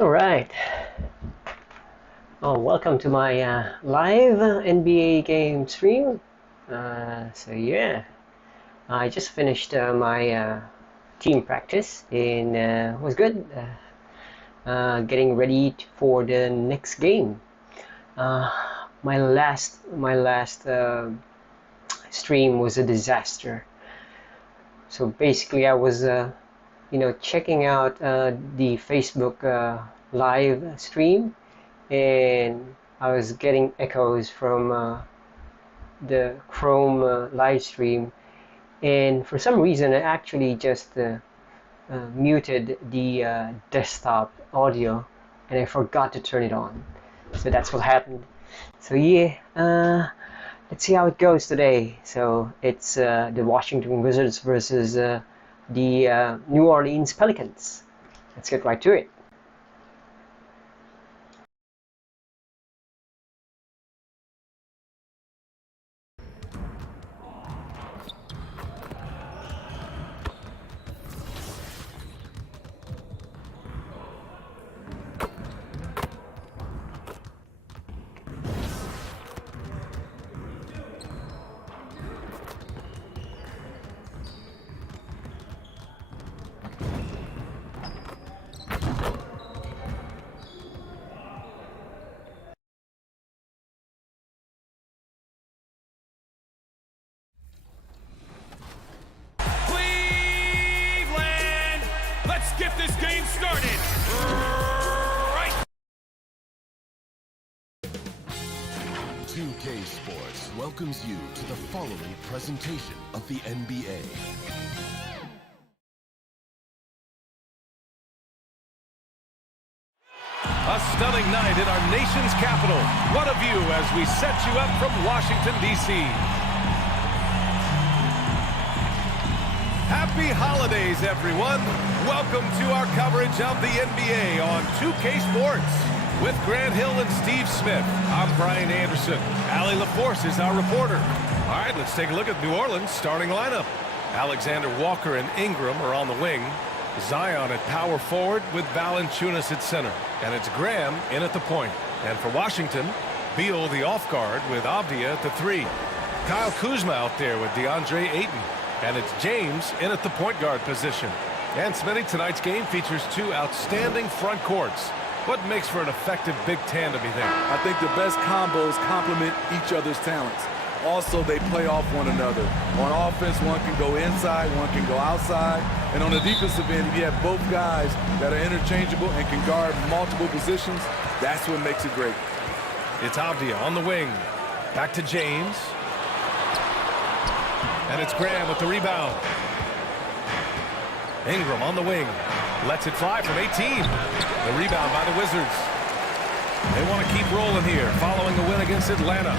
All right. Oh, welcome to my live NBA game stream. Yeah, I just finished my team practice and was good. Getting ready for the next game. Uh, my last stream was a disaster. So basically, I was checking out the Facebook live stream, and I was getting echoes from the Chrome live stream, and for some reason I actually just muted the desktop audio, and I forgot to turn it on. So that's what happened. So yeah, let's see how it goes today. So it's the Washington Wizards versus the New Orleans Pelicans. Let's get right to it. Let's get this game started right. 2K Sports welcomes you to the following presentation of the NBA. A stunning night in our nation's capital. What a view as we set you up from Washington, D.C. Happy holidays, everyone. Welcome to our coverage of the NBA on 2K Sports. With Grant Hill and Steve Smith, I'm Brian Anderson. Allie LaForce is our reporter. All right, let's take a look at New Orleans' starting lineup. Alexander Walker and Ingram are on the wing. Zion at power forward with Valanciunas at center. And it's Graham in at the point. And for Washington, Beal the off guard with Avdia at the 3. Kyle Kuzma out there with DeAndre Ayton. And it's James in at the point guard position. And Smitty, tonight's game features two outstanding front courts. What makes for an effective big tandem, you think? I think the best combos complement each other's talents. Also, they play off one another. On offense, one can go inside, one can go outside. And on the defensive end, if you have both guys that are interchangeable and can guard multiple positions, that's what makes it great. It's Avdia on the wing. Back to James. And it's Graham with the rebound. Ingram on the wing. Lets it fly from 18. The rebound by the Wizards. They want to keep rolling here following the win against Atlanta.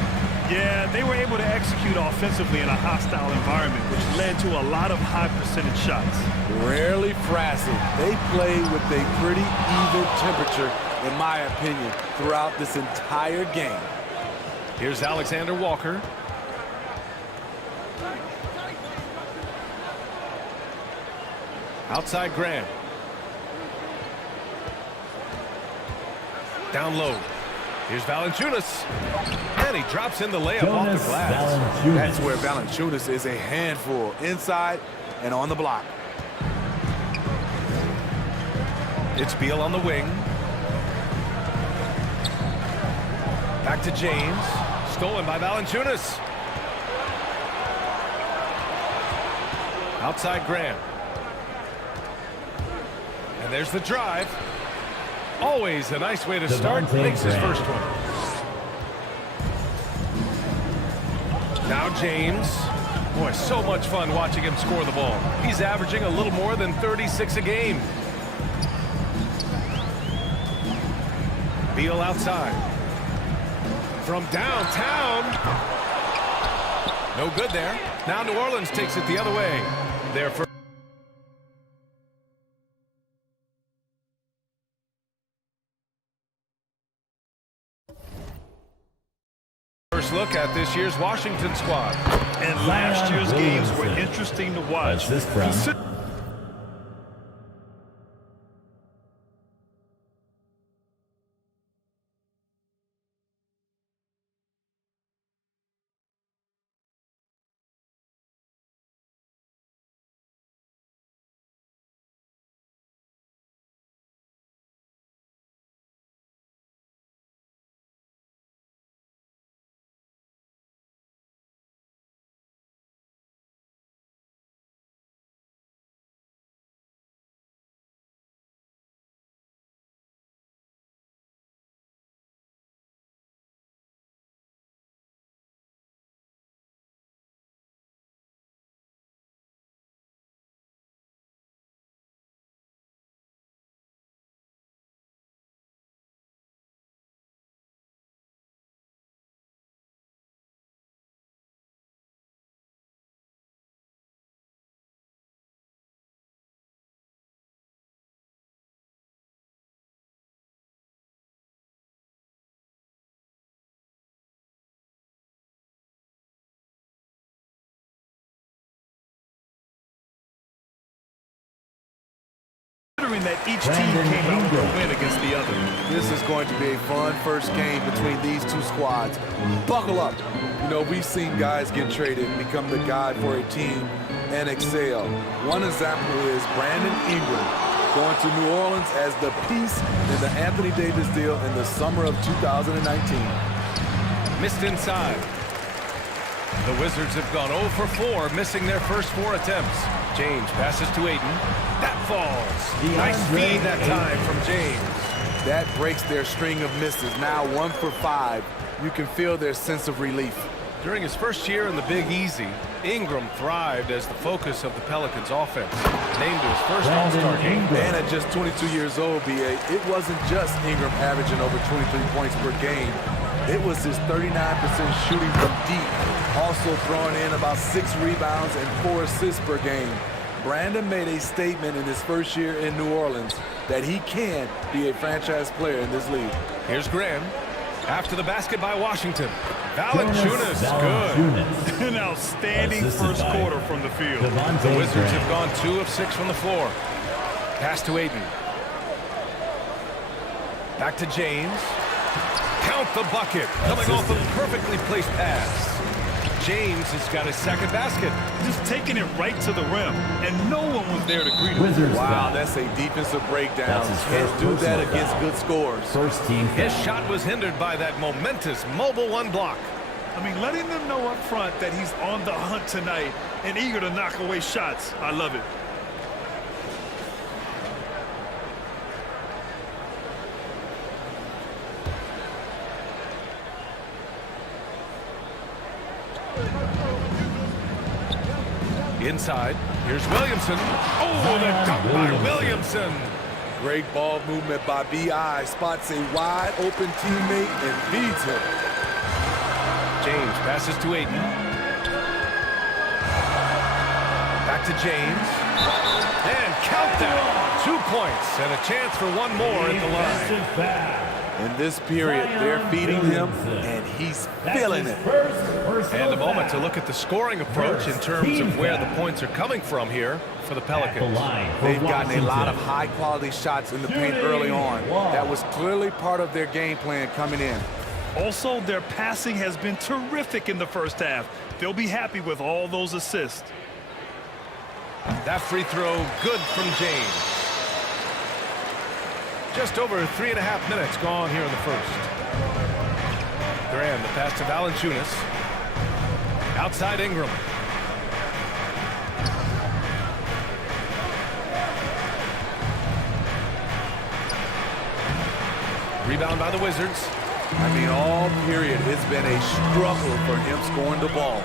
Yeah, they were able to execute offensively in a hostile environment, which led to a lot of high percentage shots. Rarely frazzled. They play with a pretty even temperature, in my opinion, throughout this entire game. Here's Alexander Walker. Outside Graham. Down low. Here's Valanciunas. And he drops in the layup off the glass. That's where Valanciunas is a handful, inside and on the block. It's Beal on the wing. Back to James. Stolen by Valanciunas. Outside Graham. And there's the drive. Always a nice way to start. Makes his first one. Now James. Boy, so much fun watching him score the ball. He's averaging a little more than 36 a game. Beal outside. From downtown. No good there. Now New Orleans takes it the other way. Their first look at this year's Washington squad. And last year's games were interesting to watch. showing that each team came out with a win against the other. This is going to be a fun first game between these two squads. Buckle up. You know, we've seen guys get traded and become the guy for a team and excel. One example is Brandon Ingram going to New Orleans as the piece in the Anthony Davis deal in the summer of 2019. Missed inside. The Wizards have gone 0 for 4, missing their first 4 attempts. James passes to Ayton. That falls. Nice feed that time from James. That breaks their string of misses. Now 1 for 5. You can feel their sense of relief. During his first year in the Big Easy, Ingram thrived as the focus of the Pelicans offense. Named to his first All-Star game. And at just 22 years old, BA, it wasn't just Ingram averaging over 23 points per game. It was his 39% shooting from deep, also throwing in about 6 rebounds and 4 assists per game. Brandon made a statement in his first year in New Orleans that he can be a franchise player in this league. Here's Graham. After the basket by Washington. Valanciunas, good. An outstanding first quarter from the field. The Wizards have gone 2 of 6 from the floor. Pass to Ayton. Back to James. Count the bucket. Coming off a perfectly placed pass. James has got his second basket. Just taking it right to the rim, and no one was there to greet him. Wow, that's a defensive breakdown. Can't do that against good scores. First team. His shot was hindered by that momentous mobile 1 block. I mean, letting them know up front that he's on the hunt tonight and eager to knock away shots. I love it. Inside, here's Williamson. Oh, the dunk by Williamson. Great ball movement by B.I. Spots a wide open teammate and feeds him. James passes to Ayton. Back to James. And count that. 2 points and a chance for 1 more at the line. In this period, they're feeding him, and he's feeling it. And a moment to look at the scoring approach in terms of where the points are coming from here for the Pelicans. They've gotten a lot of high-quality shots in the paint early on. That was clearly part of their game plan coming in. Also, their passing has been terrific in the first half. They'll be happy with all those assists. That free throw good from James. Just over 3.5 minutes gone here in the first. Graham, the pass to Valanciunas. Outside Ingram. Rebound by the Wizards. I mean, all period, it's been a struggle for him scoring the ball.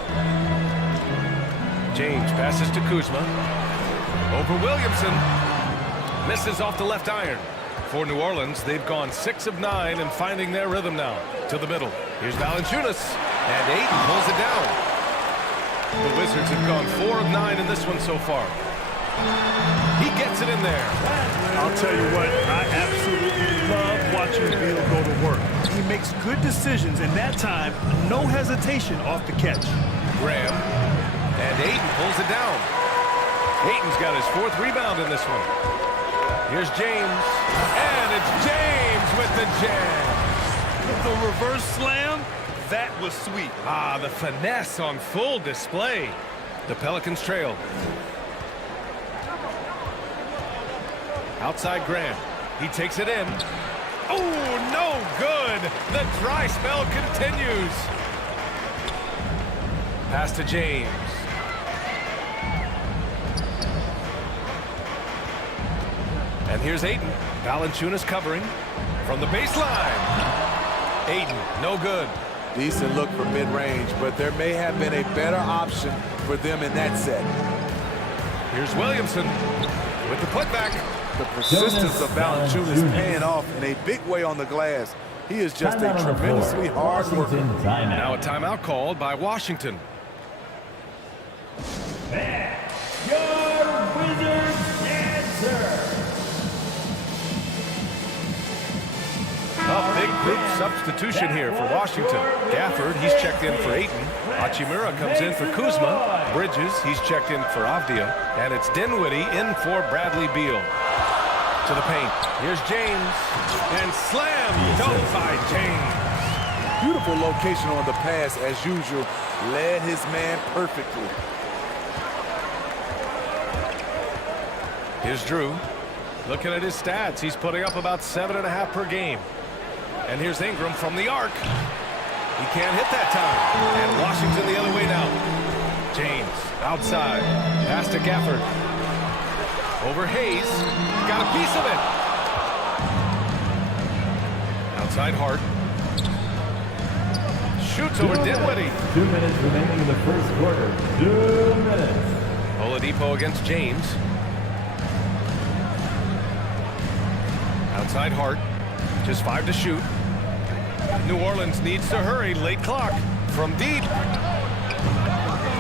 James passes to Kuzma. Over Williamson. Misses off the left iron. For New Orleans, they've gone 6 of 9 and finding their rhythm now. To the middle. Here's Valanciunas. And Ayton pulls it down. The Wizards have gone 4 of 9 in this one so far. He gets it in there. I'll tell you what, I absolutely love watching Beal go to work. He makes good decisions, and that time, no hesitation off the catch. Graham. And Ayton pulls it down. Ayton's got his 4th rebound in this one. Here's James. And it's James with the jam. The reverse slam, that was sweet. Ah, the finesse on full display. The Pelicans trail. Outside Graham. He takes it in. Oh, no good. The dry spell continues. Pass to James. And here's Ayton. Valanciunas covering from the baseline. Ayton, no good. Decent look for mid-range, but there may have been a better option for them in that set. Here's Williamson with the putback. The persistence of Valanciunas paying off in a big way on the glass. He is just a tremendously hard worker. Now a timeout called by Washington. Your Wizards answer. A big group substitution here for Washington. Gafford, he's checked in for Ayton. Hachimura comes in for Kuzma. Bridges, he's checked in for Avdia. And it's Dinwiddie in for Bradley Beal. To the paint. Here's James. And slam dunk by James. Beautiful location on the pass, as usual. Led his man perfectly. Here's Drew. Looking at his stats, he's putting up about 7.5 per game. And here's Ingram from the arc. He can't hit that time. And Washington the other way now. James outside. Pass to Gafford. Over Hayes. Got a piece of it. Outside Hart. Shoots over Dinwiddie. 2 minutes remaining in the first quarter. 2 minutes. Oladipo against James. Outside Hart. Just 5 to shoot. New Orleans needs to hurry. Late clock. From deep.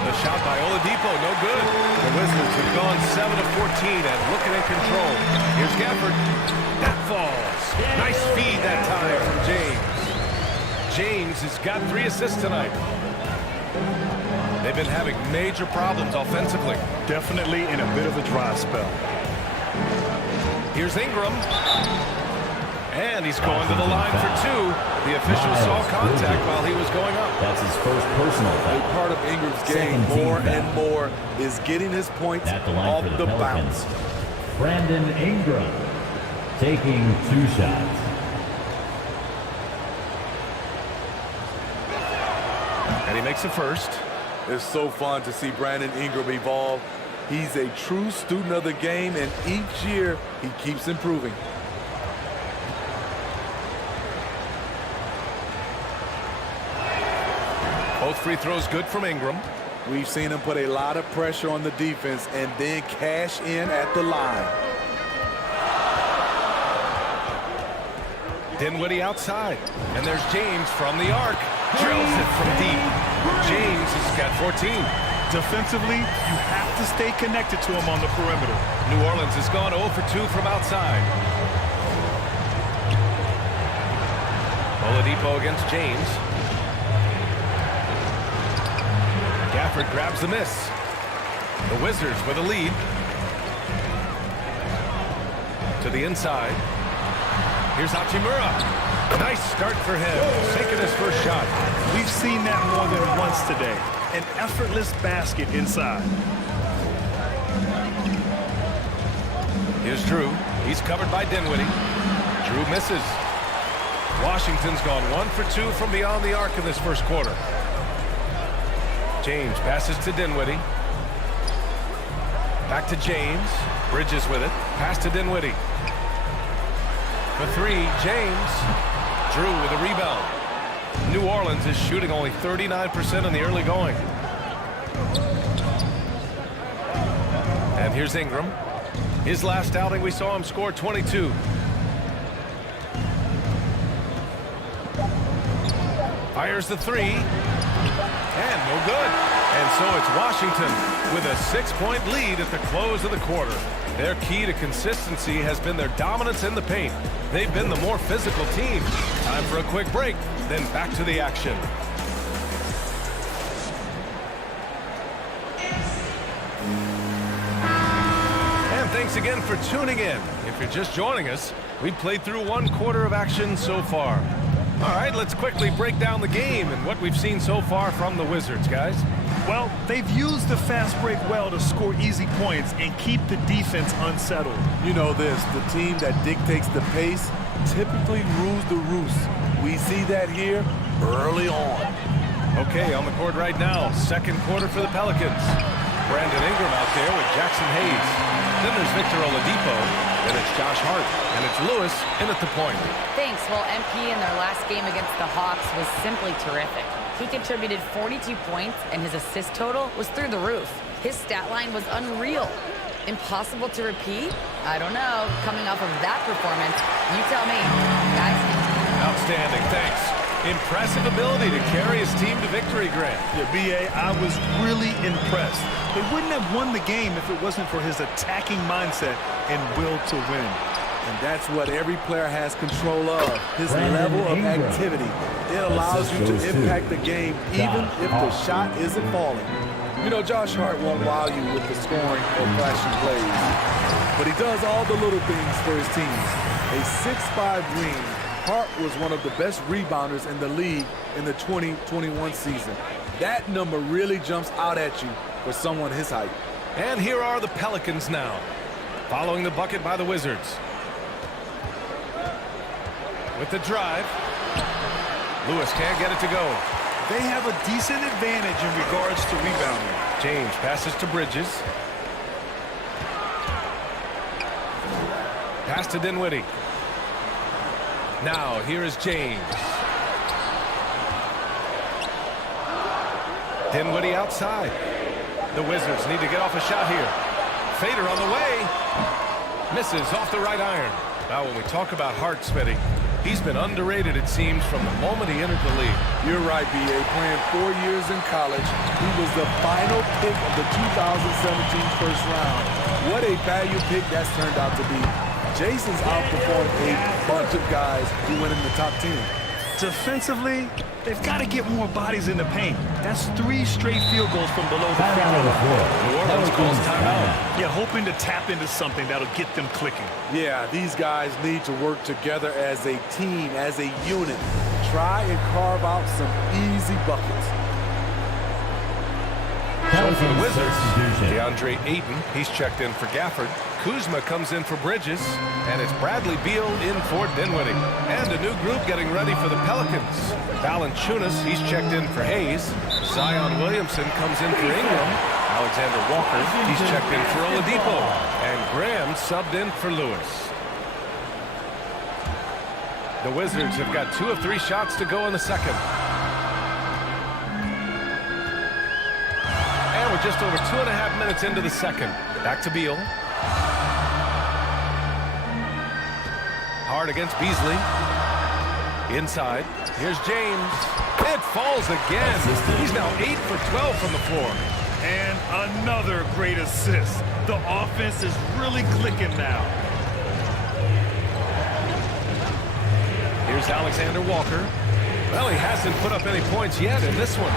The shot by Oladipo. No good. The Wizards have gone 7 of 14 and looking in control. Here's Gafford. That falls. Nice feed that time from James. James has got 3 assists tonight. They've been having major problems offensively. Definitely in a bit of a dry spell. Here's Ingram. And he's going to the line for 2. The official saw contact while he was going up. That's his first personal foul. A part of Ingram's game more and more is getting his points At the line off for the the Pelicans, bounce. Brandon Ingram taking 2 shots. And he makes the first. It's so fun to see Brandon Ingram evolve. He's a true student of the game, and each year he keeps improving. Both free throws good from Ingram. We've seen him put a lot of pressure on the defense and then cash in at the line. Dinwiddie outside. And there's James from the arc. Drills it from deep. James has got 14. Defensively, you have to stay connected to him on the perimeter. New Orleans has gone 0 for 2 from outside. Oladipo against James. Gafford grabs the miss. The Wizards with a lead. To the inside. Here's Hachimura. Nice start for him. Taking his first shot. We've seen that more than once today. An effortless basket inside. Here's Drew. He's covered by Dinwiddie. Drew misses. Washington's gone 1 for 2 from beyond the arc in this first quarter. James passes to Dinwiddie. Back to James. Bridges with it. Pass to Dinwiddie. For 3, James. Drew with a rebound. New Orleans is shooting only 39% in the early going. And here's Ingram. His last outing, we saw him score 22. Fires the 3. And no good. And so it's Washington with a 6-point lead at the close of the quarter. Their key to consistency has been their dominance in the paint. They've been the more physical team. Time for a quick break, then back to the action. And thanks again for tuning in. If you're just joining us, we've played through 1 quarter of action so far. All right, let's quickly break down the game and what we've seen so far from the Wizards, guys. Well, they've used the fast break well to score easy points and keep the defense unsettled. You know this, the team that dictates the pace typically rules the roost. We see that here early on. Okay, on the court right now, second quarter for the Pelicans. Brandon Ingram out there with Jackson Hayes. Then there's Victor Oladipo. Then it's Josh Hart. And it's Lewis in at the point. Thanks. Well, MP in their last game against the Hawks was simply terrific. He contributed 42 points, and his assist total was through the roof. His stat line was unreal. Impossible to repeat? I don't know. Coming off of that performance, you tell me. Guys? Outstanding. Thanks. Impressive ability to carry his team to victory, Grant. Yeah, B.A., I was really impressed. They wouldn't have won the game if it wasn't for his attacking mindset and will to win. And that's what every player has control of, his level of activity. It allows you to impact the game even if the shot isn't falling. You know, Josh Hart won't wow you with the scoring or flashing plays, but he does all the little things for his team. A 6'5" wing, Hart was one of the best rebounders in the league in the 2021 season. That number really jumps out at you for someone his height. And here are the Pelicans now, following the bucket by the Wizards. With the drive, Lewis can't get it to go. They have a decent advantage in regards to rebounding. James passes to Bridges. Pass to Dinwiddie. Now here is James. Dinwiddie outside. The Wizards need to get off a shot here. Fader on the way. Misses off the right iron. Now when we talk about Hart, Smitty, he's been underrated, it seems, from the moment he entered the league. You're right, B.A. Playing 4 years in college, he was the final pick of the 2017 first round. What a value pick that's turned out to be. Jason's outperformed a bunch of guys who went in the top 10. Defensively, they've got to get more bodies in the paint. That's 3 straight field goals from below the free throw line. New Orleans calls timeout. Yeah, hoping to tap into something that'll get them clicking. Yeah, these guys need to work together as a team, as a unit. Try and carve out some easy buckets. So for the Wizards, DeAndre Ayton, he's checked in for Gafford. Kuzma comes in for Bridges, and it's Bradley Beal in for Dinwiddie. And a new group getting ready for the Pelicans. Valanciunas, he's checked in for Hayes. Zion Williamson comes in for Ingram. Alexander Walker, he's checked in for Oladipo. And Graham subbed in for Lewis. The Wizards have got 2 of 3 shots to go in the second. And we're just over 2.5 minutes into the second. Back to Beal. Hard against Beasley. Inside. Here's James. It falls again. He's now 8 for 12 from the floor. And another great assist. The offense is really clicking now. Here's Alexander Walker. Well, he hasn't put up any points yet in this one.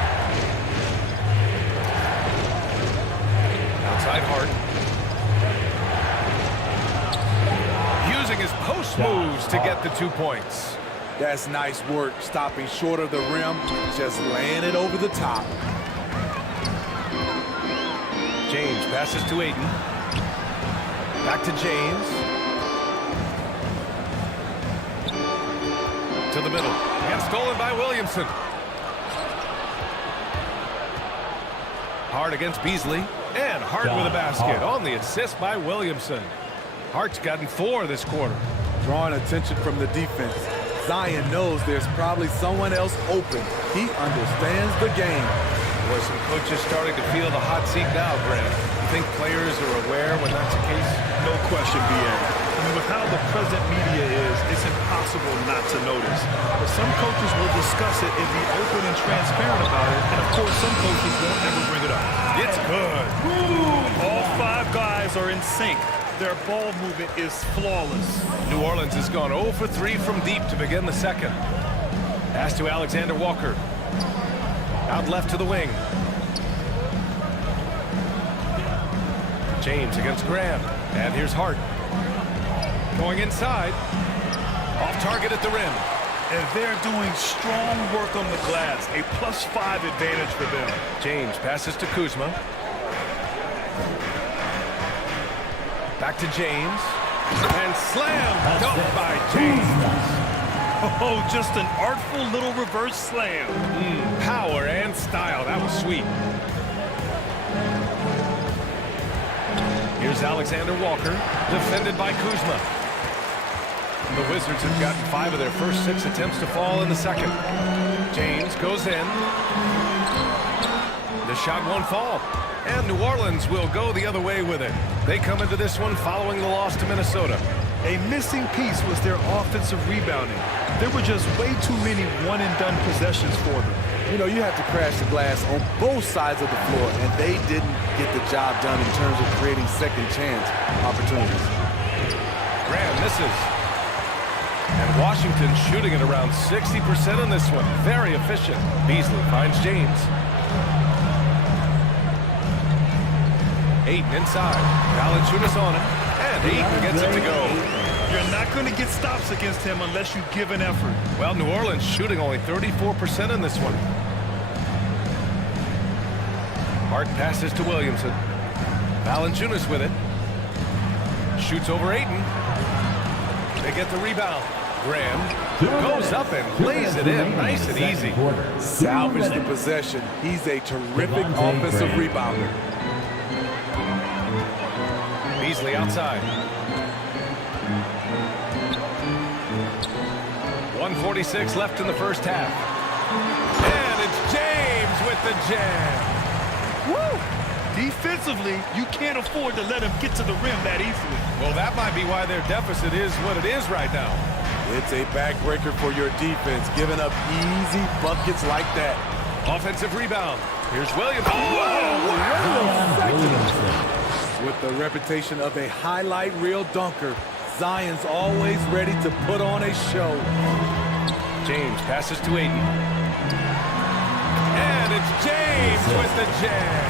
Outside Hart. Using his post moves to get the 2 points. That's nice work, stopping short of the rim, just laying it over the top. James passes to Ayton. Back to James. To the middle. And stolen by Williamson. Hart against Beasley. And Hart with a basket on the assist by Williamson. Hart's gotten 4 this quarter. Drawing attention from the defense. Zion knows there's probably someone else open. He understands the game. Boy, some coaches starting to feel the hot seat now, Grant. You think players are aware when that's the case? No question, B.A. I mean, with how the present media is, it's impossible not to notice. But some coaches will discuss it and be open and transparent about it. And, of course, some coaches won't ever bring it up. It's good. All 5 guys are in sync. Their ball movement is flawless. New Orleans has gone 0 for 3 from deep to begin the second. Pass to Alexander Walker. Out left to the wing. James against Graham. And here's Hart. Going inside. Off target at the rim. And they're doing strong work on the glass. A +5 advantage for them. James passes to Kuzma. Back to James. And slam dunked by James. Oh, just an artful little reverse slam. Power and style. That was sweet. Here's Alexander Walker, defended by Kuzma. The Wizards have gotten 5 of their first 6 attempts to fall in the second. James goes in. The shot won't fall. And New Orleans will go the other way with it. They come into this one following the loss to Minnesota. A missing piece was their offensive rebounding. There were just way too many one-and-done possessions for them. You know, you have to crash the glass on both sides of the floor, and they didn't get the job done in terms of creating second chance opportunities. Graham misses. And Washington shooting at around 60% in this one. Very efficient. Beasley finds James. Ayton inside. Valanciunas on it. And Ayton gets it to go. You're not going to get stops against him unless you give an effort. Well, New Orleans shooting only 34% in this one. Hart passes to Williamson. Valanciunas with it. Shoots over Ayton. They get the rebound. Graham goes up and lays it in nice and easy. Salvage the possession. He's a terrific offensive rebounder. Beasley outside. 1:46 left in the first half. And it's James with the jam. Woo! Defensively, you can't afford to let him get to the rim that easily. Well, that might be why their deficit is what it is right now. It's a backbreaker for your defense, giving up easy buckets like that. Offensive rebound. Here's Williamson. With the reputation of a highlight reel dunker, Zion's always ready to put on a show. James passes to Ayton. And it's James with the jam.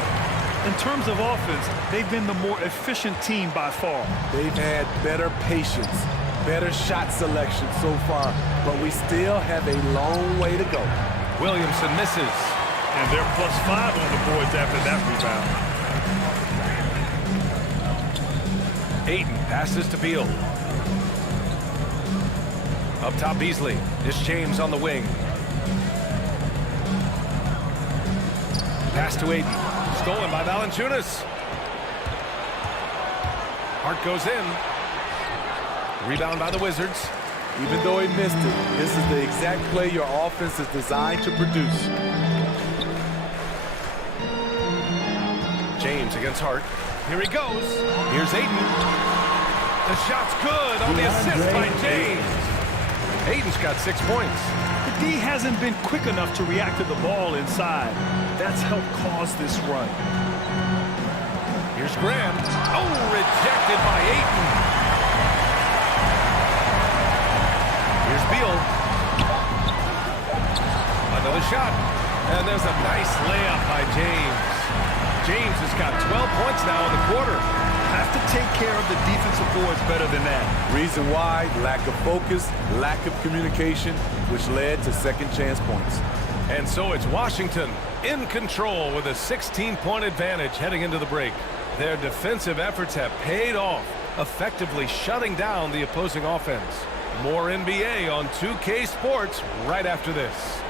In terms of offense, they've been the more efficient team by far. They've had better patience, better shot selection so far, but we still have a long way to go. Williamson misses. And they're +5 on the boards after that rebound. Ayton passes to Beal. Up top, Beasley. It's James on the wing. Pass to Ayton. Stolen by Valanciunas. Hart goes in. Rebound by the Wizards. Even though he missed it, this is the exact play your offense is designed to produce. James against Hart. Here he goes. Here's Ayton. The shot's good on the assist by James. Ayton's got 6 points. The D hasn't been quick enough to react to the ball inside. That's helped cause this run. Here's Graham. Oh, rejected by Ayton. Here's Beal. Another shot. And there's a nice layup by James. James has got 12 points now in the quarter. Have to take care of the defensive boards better than that. Reason why, lack of focus, lack of communication, which led to second chance points. And so it's Washington in control with a 16-point advantage heading into the break. Their defensive efforts have paid off, effectively shutting down the opposing offense. More NBA on 2K Sports right after this.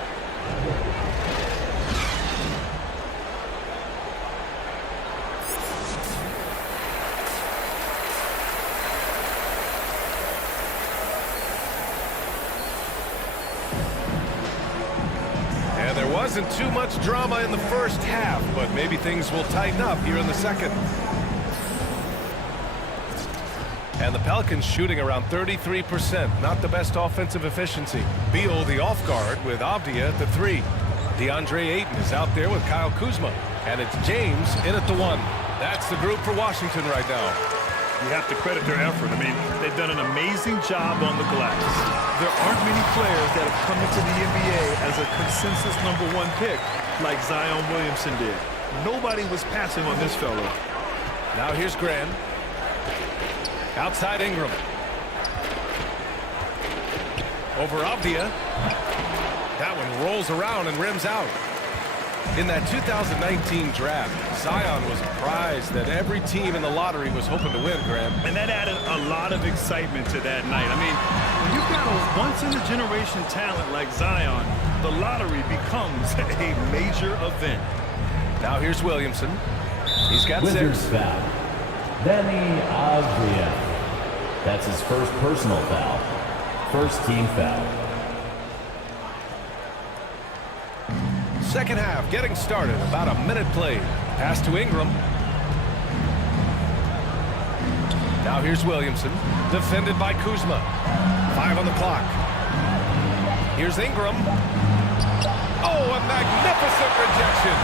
Wasn't too much drama in the first half, but maybe things will tighten up here in the second. And the Pelicans shooting around 33%, not the best offensive efficiency. Beal the off guard with Avdia at the 3. DeAndre Ayton is out there with Kyle Kuzma, and it's James in at the 1. That's the group for Washington right now. You have to credit their effort. I mean, they've done an amazing job on the glass. There aren't many players that have come into the NBA as a consensus #1 pick like Zion Williamson did. Nobody was passing on this fellow. Now here's Graham. Outside Ingram. Over Avdia. That one rolls around and rims out. In that 2019 draft, Zion was a prize that every team in the lottery was hoping to win, Graham. And that added a lot of excitement to that night. I mean, when you've got a once-in-a-generation talent like Zion, the lottery becomes a major event. Now here's Williamson. He's got Wizards 6. foul. Danny Avdia. That's his first personal foul. First team foul. Second half getting started. About a minute played. Pass to Ingram. Now here's Williamson. Defended by Kuzma. 5 on the clock. Here's Ingram. Oh, a magnificent rejection.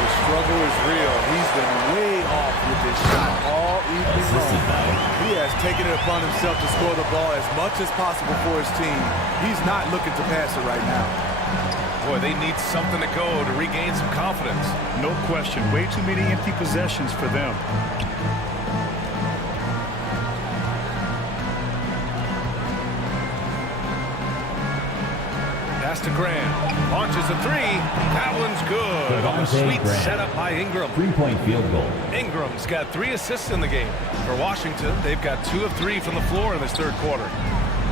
The struggle is real. He's been way off with his shot all evening long. He has taken it upon himself to score the ball as much as possible for his team. He's not looking to pass it right now. Boy, they need something to go to regain some confidence. No question. Way too many empty possessions for them. Pass to Graham. Launches a three. That one's good. On the sweet setup by Ingram. 3-point field goal. Ingram's got 3 assists in the game. For Washington, they've got 2 of 3 from the floor in this third quarter.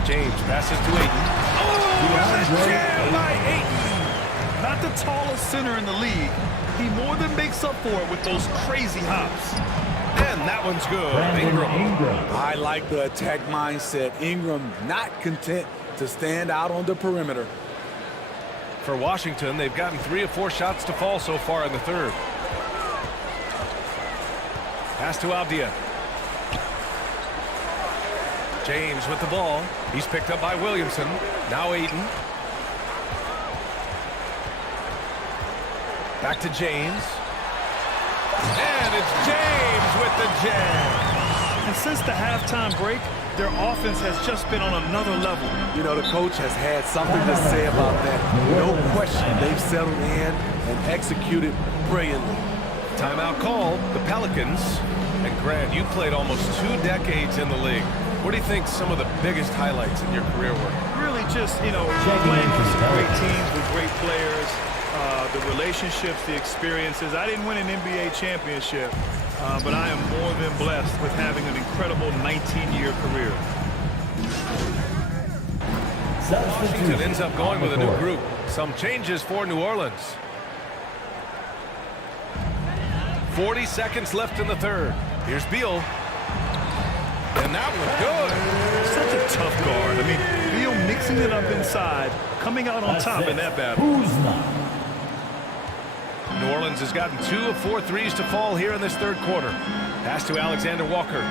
James passes to Ayton. Oh, jam by Ayton! Not the tallest center in the league. He more than makes up for it with those crazy hops. And that one's good. Ingram. I like the attack mindset. Ingram not content to stand out on the perimeter. For Washington, they've gotten 3 of 4 shots to fall so far in the third. Pass to Avdia. James with the ball. He's picked up by Williamson. Now Ayton. Back to James. And it's James with the jam. And since the halftime break, their offense has just been on another level. You know, the coach has had something to say about that. No question, they've settled in and executed brilliantly. Timeout called. The Pelicans. And Grant, you played almost 2 decades in the league. What do you think some of the biggest highlights in your career were? Really just, playing for some great teams with great players, the relationships, the experiences. I didn't win an NBA championship, but I am more than blessed with having an incredible 19-year career. Washington ends up going with a new group. Some changes for New Orleans. 40 seconds left in the third. Here's Beal. And that was good. Such a tough guard. I mean, Beal mixing it up inside, coming out on top in that battle. New Orleans has gotten 2 of 4 threes to fall here in this third quarter. Pass to Alexander Walker.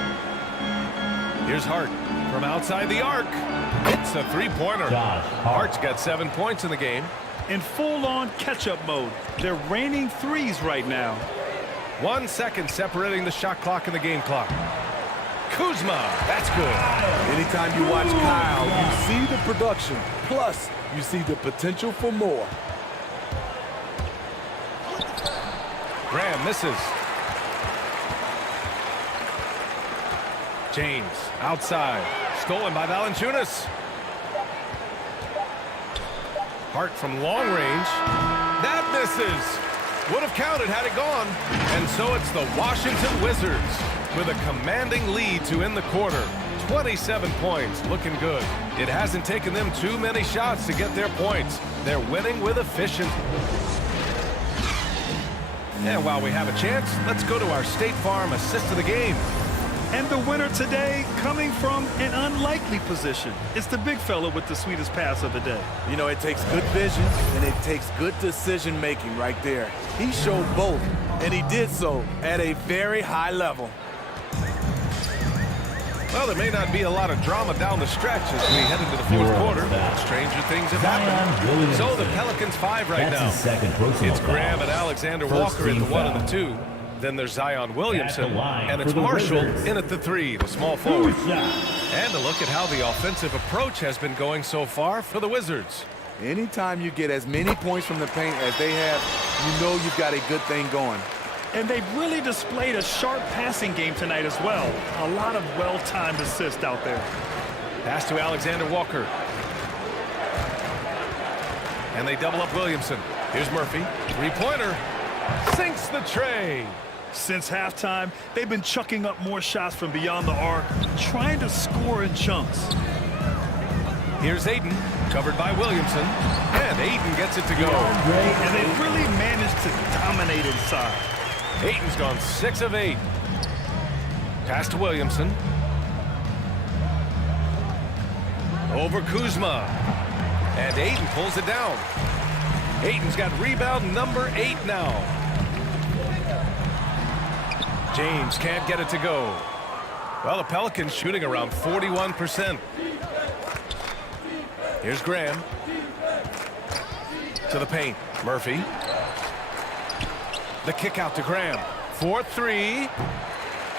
Here's Hart from outside the arc. It's a three-pointer. Hart's got 7 points in the game. In full-on catch-up mode. They're raining threes right now. 1 second separating the shot clock and the game clock. Kuzma, that's good. Anytime you watch Kyle, you see the production. Plus, you see the potential for more. Graham misses. James outside. Stolen by Valanciunas. Hart from long range. That misses. Would have counted had it gone. And so it's the Washington Wizards with a commanding lead to end the quarter. 27 points, looking good. It hasn't taken them too many shots to get their points. They're winning with efficiency. And while we have a chance, let's go to our State Farm assist of the game. And the winner today coming from an unlikely position. It's the big fella with the sweetest pass of the day. You know, it takes good vision and it takes good decision-making right there. He showed both, and he did so at a very high level. Well, there may not be a lot of drama down the stretch as we head into the fourth quarter. Stranger things have happened. So the Pelicans 5 right now. It's Graham and Alexander Walker at the 1 and the 2. Then there's Zion Williamson, and it's Marshall in at the 3, the small forward. And a look at how the offensive approach has been going so far for the Wizards. Anytime you get as many points from the paint as they have, you know you've got a good thing going. And they've really displayed a sharp passing game tonight as well. A lot of well-timed assists out there. Pass to Alexander Walker. And they double up Williamson. Here's Murphy. Three-pointer. Sinks the tray. Since halftime, they've been chucking up more shots from beyond the arc, trying to score in chunks. Here's Ayton, covered by Williamson. And Ayton gets it to go. And they really managed to dominate inside. Ayton's gone 6 of 8. Pass to Williamson. Over Kuzma. And Ayton pulls it down. Ayton's got rebound number 8 now. James can't get it to go. Well, the Pelicans shooting around 41%. Here's Graham. To the paint. Murphy. The kick out to Graham. 4-3.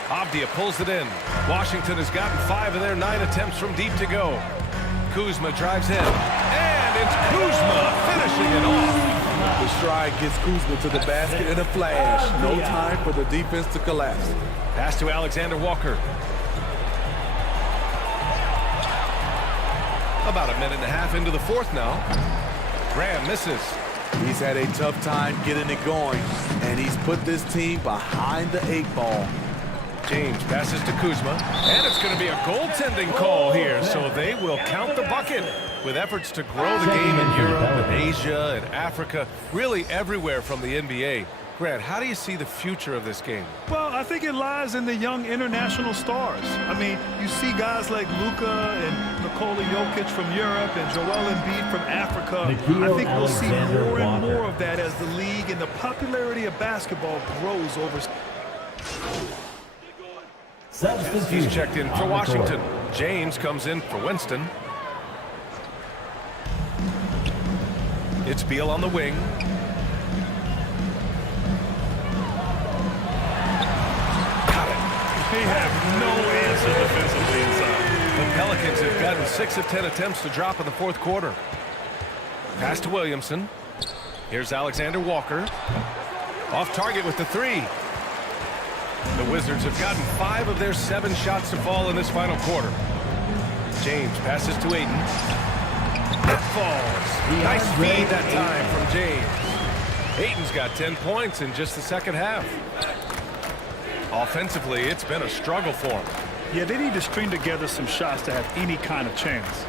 Avdia pulls it in. Washington has gotten 5 of their 9 attempts from deep to go. Kuzma drives in. And Pelicans, Kuzma finishing it off. The stride gets Kuzma to the basket in a flash. No time for the defense to collapse. Pass to Alexander Walker. About a minute and a half into the fourth now. Graham misses. He's had a tough time getting it going, and he's put this team behind the 8-ball. James passes to Kuzma, and it's going to be a goaltending call here, so they will count the bucket. With efforts to grow the game in Europe and Asia and Africa, really everywhere from the NBA. Grant, how do you see the future of this game? Well, I think it lies in the young international stars. I mean, you see guys like Luka and Nikola Jokic from Europe and Joel Embiid from Africa. I think we'll see more and more of that as the league and the popularity of basketball grows over. He's checked in for Washington. James comes in for Winston. It's Beal on the wing. They have no answer defensively inside. The Pelicans have gotten 6 of 10 attempts to drop in the fourth quarter. Pass to Williamson. Here's Alexander Walker. Off target with the 3. The Wizards have gotten 5 of their 7 shots to fall in this final quarter. James passes to Ayton. It falls. Nice feed that time from James. Ayton's got 10 points in just the second half. Offensively, it's been a struggle for them. Yeah, they need to string together some shots to have any kind of chance.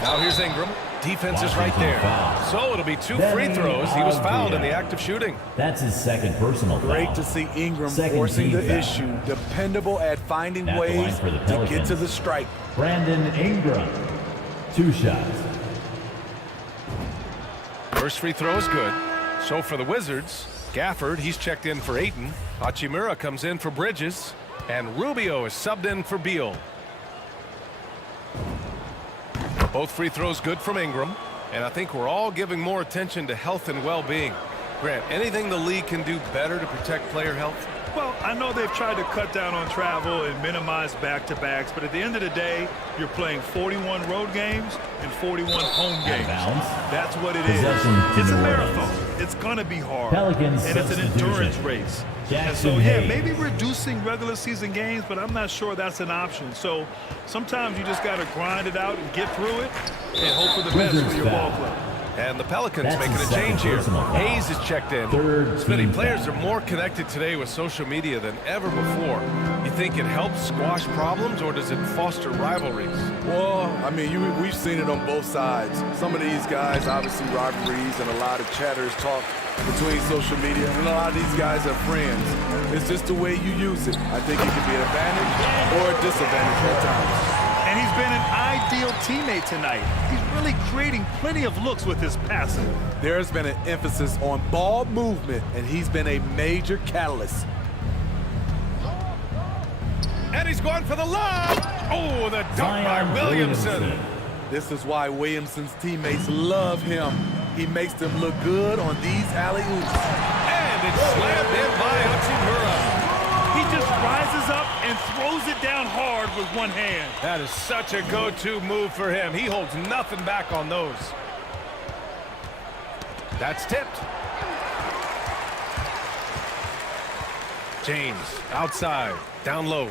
Now here's Ingram. Defense is right there. So it'll be 2 free throws. He was fouled in the act of shooting. That's his second personal foul. Great to see Ingram forcing the issue. Dependable at finding ways to get to the strike. Brandon Ingram. 2 shots. First free throw is good. So for the Wizards, Gafford, he's checked in for Ayton. Hachimura comes in for Bridges. And Rubio is subbed in for Beal. Both free throws good from Ingram. And I think we're all giving more attention to health and well-being. Grant, anything the league can do better to protect player health? Well, I know they've tried to cut down on travel and minimize back-to-backs, but at the end of the day, you're playing 41 road games and 41 home games. That's what it is. It's a marathon. It's going to be hard. Pelicans and it's an endurance race. And so, yeah, maybe reducing regular season games, but I'm not sure that's an option. So sometimes you just got to grind it out and get through it and hope for the best for your ball club. And the Pelicans making a change here. Hayes is checked in. Smitty, players are more connected today with social media than ever before. You think it helps squash problems, or does it foster rivalries? Well, I mean, we've seen it on both sides. Some of these guys, obviously rivalries and a lot of chatters talk between social media, and a lot of these guys are friends. It's just the way you use it. I think it can be an advantage or a disadvantage at times. And he's been an ideal teammate tonight. He's really creating plenty of looks with his passing. There's been an emphasis on ball movement, and he's been a major catalyst. And he's going for the lob. Oh, the dunk by Williamson. This is why Williamson's teammates love him. He makes them look good on these alley-oops. And it's slammed in by Hachimura. He just rises up and throws it down hard with one hand. That is such a go-to move for him. He holds nothing back on those. That's tipped. James outside, down low.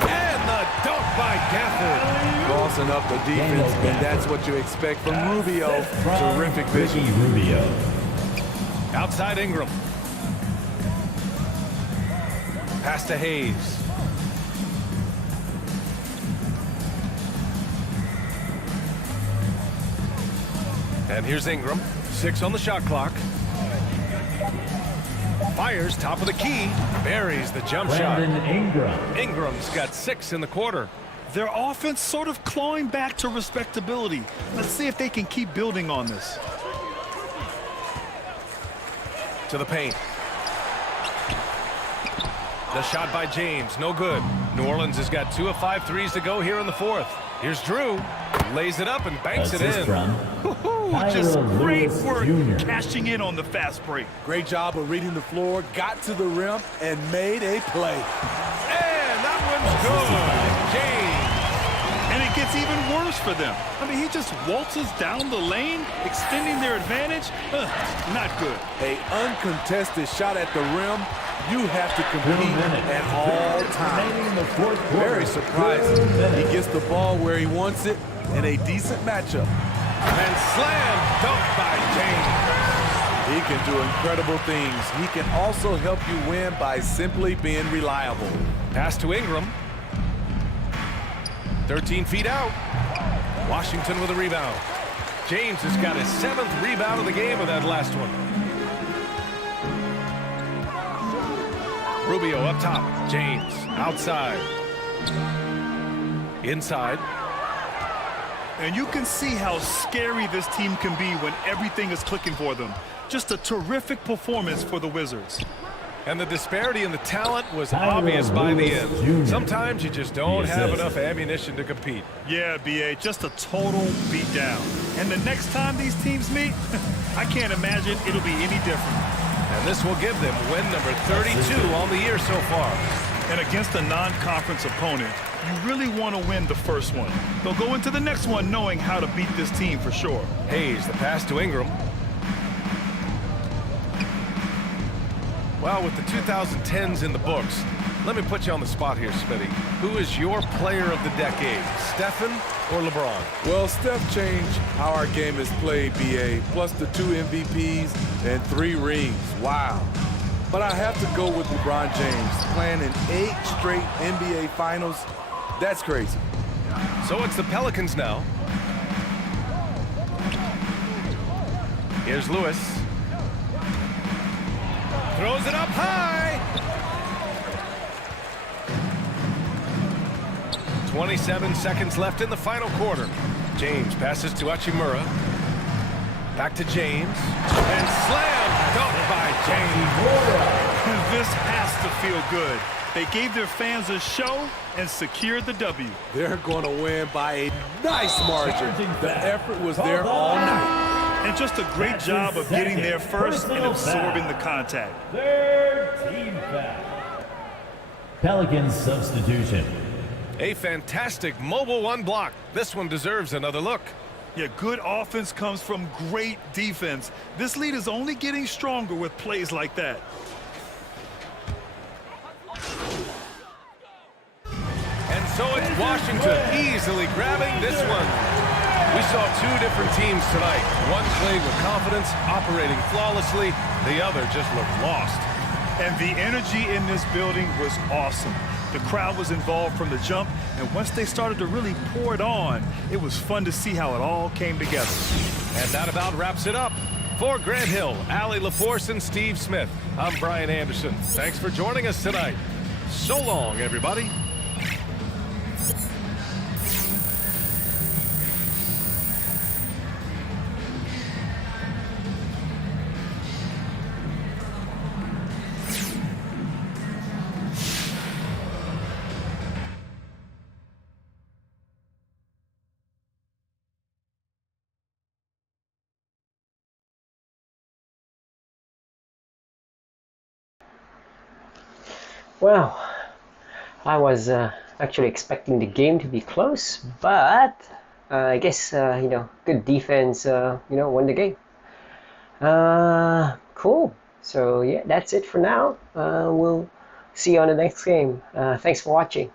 And the dunk by Gafford. Crossing up the defense, and that's what you expect from Rubio. Terrific vision. Rubio. Outside Ingram. Pass to Hayes. And here's Ingram. 6 on the shot clock. Fires top of the key. Buries the jump shot. Ingram's got 6 in the quarter. Their offense sort of clawing back to respectability. Let's see if they can keep building on this. To the paint. The shot by James, no good. New Orleans has got 2 of 5 threes to go here in the fourth. Here's Drew. Lays it up and banks it in. Just great work cashing in on the fast break. Great job of reading the floor, got to the rim, and made a play. And that one's good. James. And it gets gets even worse for them. I mean, he just waltzes down the lane, extending their advantage. Not good. An uncontested shot at the rim, you have to compete at all times. Very surprising. He gets the ball where he wants it in a decent matchup. And slam dunk by James. He can do incredible things. He can also help you win by simply being reliable. Pass to Ingram. 13 feet out. Washington with a rebound. James has got his 7th rebound of the game with that last one. Rubio up top. James outside. Inside. And you can see how scary this team can be when everything is clicking for them. Just a terrific performance for the Wizards. And the disparity in the talent was obvious by the end. Sometimes you just don't have enough ammunition to compete. Yeah, B.A., just a total beatdown. And the next time these teams meet, I can't imagine it'll be any different. And this will give them win number 32 on the year so far. And against a non-conference opponent, you really want to win the first one. They'll go into the next one knowing how to beat this team for sure. Hayes, the pass to Ingram. Well, with the 2010s in the books, let me put you on the spot here, Smitty. Who is your player of the decade, Stephen or LeBron? Well, Steph changed how our game is played, B.A., plus the 2 MVPs and 3 rings. Wow. But I have to go with LeBron James, playing in 8 straight NBA Finals. That's crazy. So it's the Pelicans now. Here's Lewis. Throws it up high. 27 seconds left in the final quarter. James passes to Hachimura. Back to James. And slam dunk by James. This has to feel good. They gave their fans a show and secured the W. They're going to win by a nice margin. The effort was there all night. And just a great job of getting there first and absorbing the contact. Third team foul. Pelicans substitution. A fantastic mobile one block. This one deserves another look. Yeah, good offense comes from great defense. This lead is only getting stronger with plays like that. And so it's Washington easily grabbing this one. We saw 2 different teams tonight. One played with confidence, operating flawlessly. The other just looked lost. And the energy in this building was awesome. The crowd was involved from the jump, and once they started to really pour it on, it was fun to see how it all came together. And that about wraps it up. For Grant Hill, Allie LaForce, and Steve Smith, I'm Brian Anderson. Thanks for joining us tonight. So long, everybody. Well, I was actually expecting the game to be close, but I guess good defense won the game. Cool. So yeah, that's it for now. We'll see you on the next game. Thanks for watching.